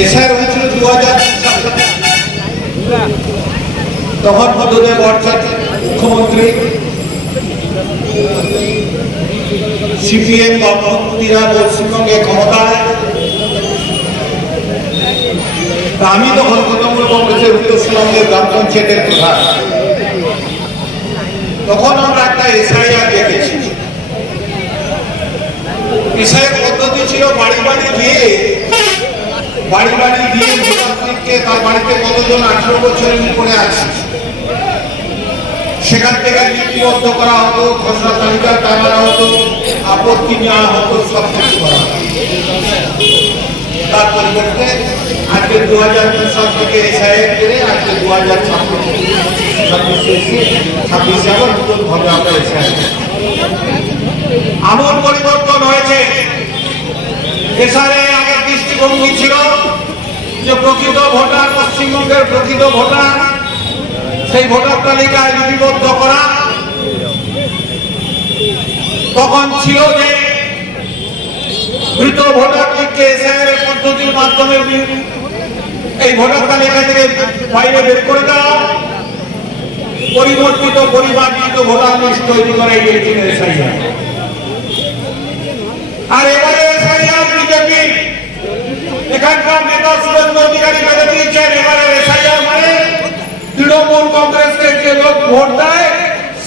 SR হয়েছিল 2003 সালে। তখন বুদ্ধদেব ভট্টাচার্য মুখ্যমন্ত্রী, সিপিএম বামপন্থীরা পশ্চিমবঙ্গে ক্ষমতায়। আমি তখন তৃণমূল কংগ্রেসের উত্তরবঙ্গের গ্রাম পঞ্চায়েতের প্রধান। তখন আমরা একটা এসআইআর দেখেছি। এসআইআর পদ্ধতি ছিল বাড়ি বাড়ি দিয়ে ভোটারকে তার বাড়িতে কতজন 18 বছরের উপরে আছে সেখান থেকে লিপিবদ্ধ করা হতো, খসড়া তালিকা টাঙানো হতো, আপত্তি নেওয়া হতো, সব কিছু করা হতো। তার পরিবর্তে আজকে 2003 সাল থেকে এসআইআর করে আজকে 2026 আবার নতুন ভাবে আমরা এসআইআর আমূল পরিবর্তন হয়েছে। এসআইআর আগের দৃষ্টিভঙ্গি ছিল যে প্রকৃত ভোটার, পশ্চিমবঙ্গের প্রকৃত ভোটার সেই ভোটার তালিকায় লিপিবদ্ধ করা। তখন ছিল যে মৃত ভোটারকে এসআইআর পদ্ধতির মাধ্যমে এই ভোটার তালিকা থেকে বাইরে বের করে দেওয়া, পরিবর্তিত পরিমার্জিত ভোটার লিস্ট তৈরি করা, এই এসআইআর। আর এবারে এসআইআর বিজেপি এখানকার নেতা শুভেন্দু অধিকারী বেঁধে দিয়েছেন। এবারে এসআইআর মানে তৃণমূল কংগ্রেসকে যে লোক ভোট দেয়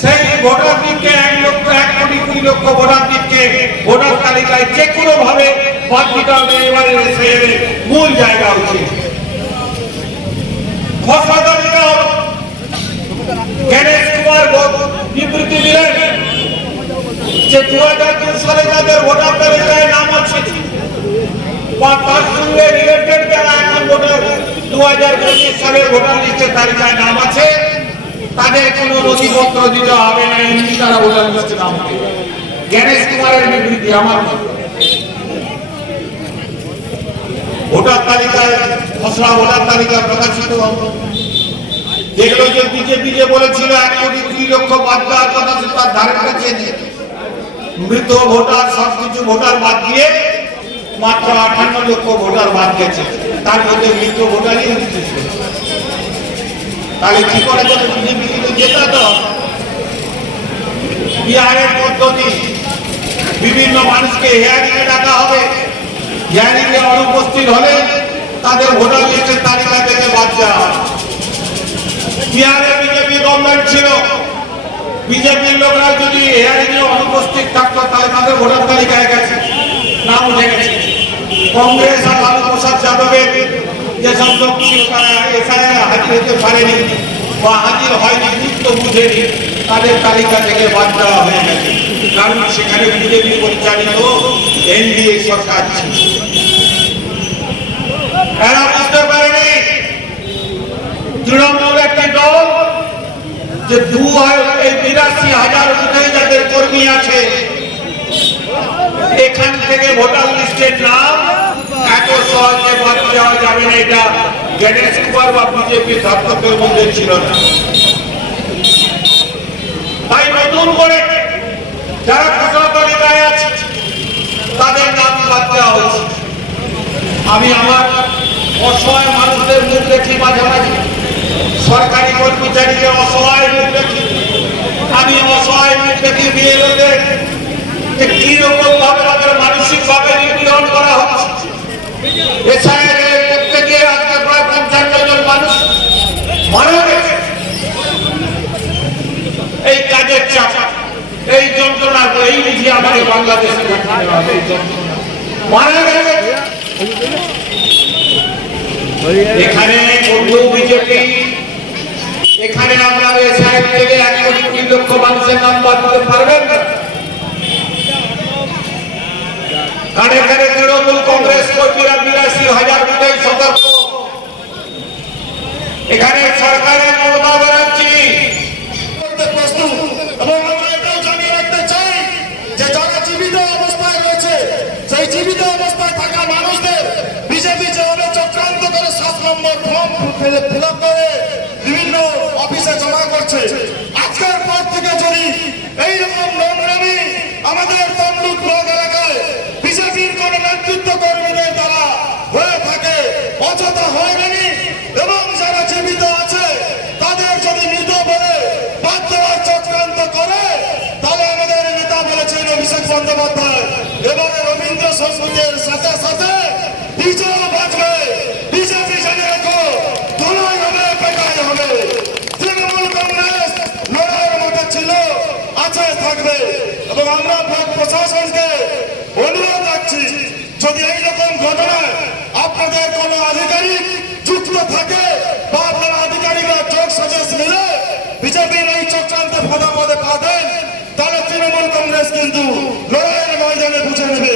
সেই ভোটার দিককে 1,20,00,000 ভোটার দিককে ভোটার তালিকায় যে কোনো ভাবে বাদ দিতে হবে। এবারে এসআইআর মূল জায়গা হচ্ছে খসড়া তালিকা। গণেশ কুমার বিবৃতি দিলেন যে 2002 সালে যাদের ভোটার তালিকায় নাম আছে বা তার সঙ্গে রিলেটেড যারা এখন ভোটার 2025 সালের ভোটার লিস্টের তালিকায় নাম আছে তাদের কোনো নথিপত্র দিতে হবে না, এমনি তারা ভোটার লিস্টে নাম দেবে। গণেশ কুমারের বিবৃতি। আমার ভোটার তালিকায় খসড়া ভোটার তালিকা প্রকাশিত দেখলো যে বিজেপি যে বলেছিল 1,20,00,000 বাদ দেওয়ার কথা, তার ধারে কাছে মৃত ভোটার সবকিছু ভোটার বাদ দিয়ে মাত্র 58 লক্ষ ভোটার বাদ গেছে। তার মধ্যে মৃত ভোটারই হচ্ছে। তাহলে কি করে যাবে? বিজেপি কিন্তু জেতাতো। বিহারের পদ্ধতি, বিভিন্ন মানুষকে হিয়ারিং এ ডাকা হবে, হিয়ারিং এ অনুপস্থিত হলে তাদের ভোটার লিস্টের তালিকা থেকে বাদ দেওয়া হবে। বিহারে বিজেপি গভর্নমেন্ট ছিল, বিজেপির লোকরা যদি হিয়ারিং এ অনুপস্থিত থাকতো তাহলে তাদের ভোটার তালিকায় গেছে, নাম উঠে গেছে। কংগ্রেস আর লালু প্রসাদ যাদবের যেসব লোক ছিল তারা এসআইআর হাজির হতে পারেনি বা হাজির হয়নি, যুক্ত বুঝেনি, তাদের তালিকা থেকে বাদ দেওয়া হয়ে গেছে। কারণ সেখানে বিজেপি পরিচালিত এনডিএ সরকার ছিল। এরা বুঝতে পারেনি তৃণমূল একটি দল যে 82,000 বুথে যাদের কর্মী আছে এখান থেকে ভোটার লিস্টের নাম এত সহজে বাদ দেওয়া যাবে না। এটা গণেশ কুমার বা বিজেপির ধারণার মধ্যে ছিল না। তাই নতুন করে যারা খসড়া তালিকায় আছে তাদের নাম বাদ দেওয়া হচ্ছে। আমি আমার অসহায় মানুষদের মুখ দেখি, মাঝে মাঝে সরকারি কর্মচারীদের অসহায় মুখ দেখি, আমি অসহায় মুখ দেখি বিএলওদের যে কি রকম ভাবে তাদের মানসিক ভাবে নিপীড়ন করা হচ্ছে। এসআইআর করতে গিয়ে আজকে প্রায় 55 জন মানুষ মারা গেছে। এই কাজের চাপ, এই যন্ত্রণা, এই বুঝি আমাদের বাংলাদেশে মারা গেছে। এখানে বন্ধু বিজেপি, এখানে আপনার এসআইআর থেকে 1,20,00,000 মানুষের নাম বাদ দিতে পারবেন না। কানে কানে তৃণমূল কংগ্রেস কর্মীরা 82,000 বুথে সতর্ক। এখানে সরকারের মমতা ব্যানার্জি এবং আমরা এটাও জানিয়ে রাখতে চাই যে যারা জীবিত অবস্থায় রয়েছে সেই জীবিত অবস্থায় থাকা মানুষদের বিজেপি যেভাবে চক্রান্ত করে 7 নম্বর ফর্ম ফিল আপ করে বিভিন্ন অফিসে জমা করছে, আজকের পর থেকে যদি এইরকম নোংরামি আমাদের তমলুক ব্লক এলাকায় বিজেপির কোন নেতৃত্ব কর্মীদের দ্বারা হয়ে থাকে অযথা হয়রানি এবং যারা জীবিত আছে তাদের যদি মৃত বলে বাদ দেওয়ার চক্রান্ত করে, তাহলে আমাদের নেতা বলেছেন অভিষেক বন্দ্যোপাধ্যায়, এবারে রবীন্দ্র সংগীতের সাথে সাথে ডিজেও বাজবে। বিজেপি জেনে রেখো, ধুলোয় হবে, পেটাই হবে। তৃণমূল কংগ্রেস লড়াইয়ের মধ্যে ছিল, আছে, থাকবে। এবং আমরা প্রশাসনকে অনুরোধ রাখছি, যদি এইরকম ঘটনায় আপনাদের কোনো আধিকারিক যুক্ত থাকে বা আপনারা আধিকারিকরা যোগ সাজেশ মিলে বিজেপির এই চক্রান্তে ফাঁদা পা দেন, তাহলে তৃণমূল কংগ্রেস কিন্তু লড়াইয়ের ময়দানে বুঝে নেবে।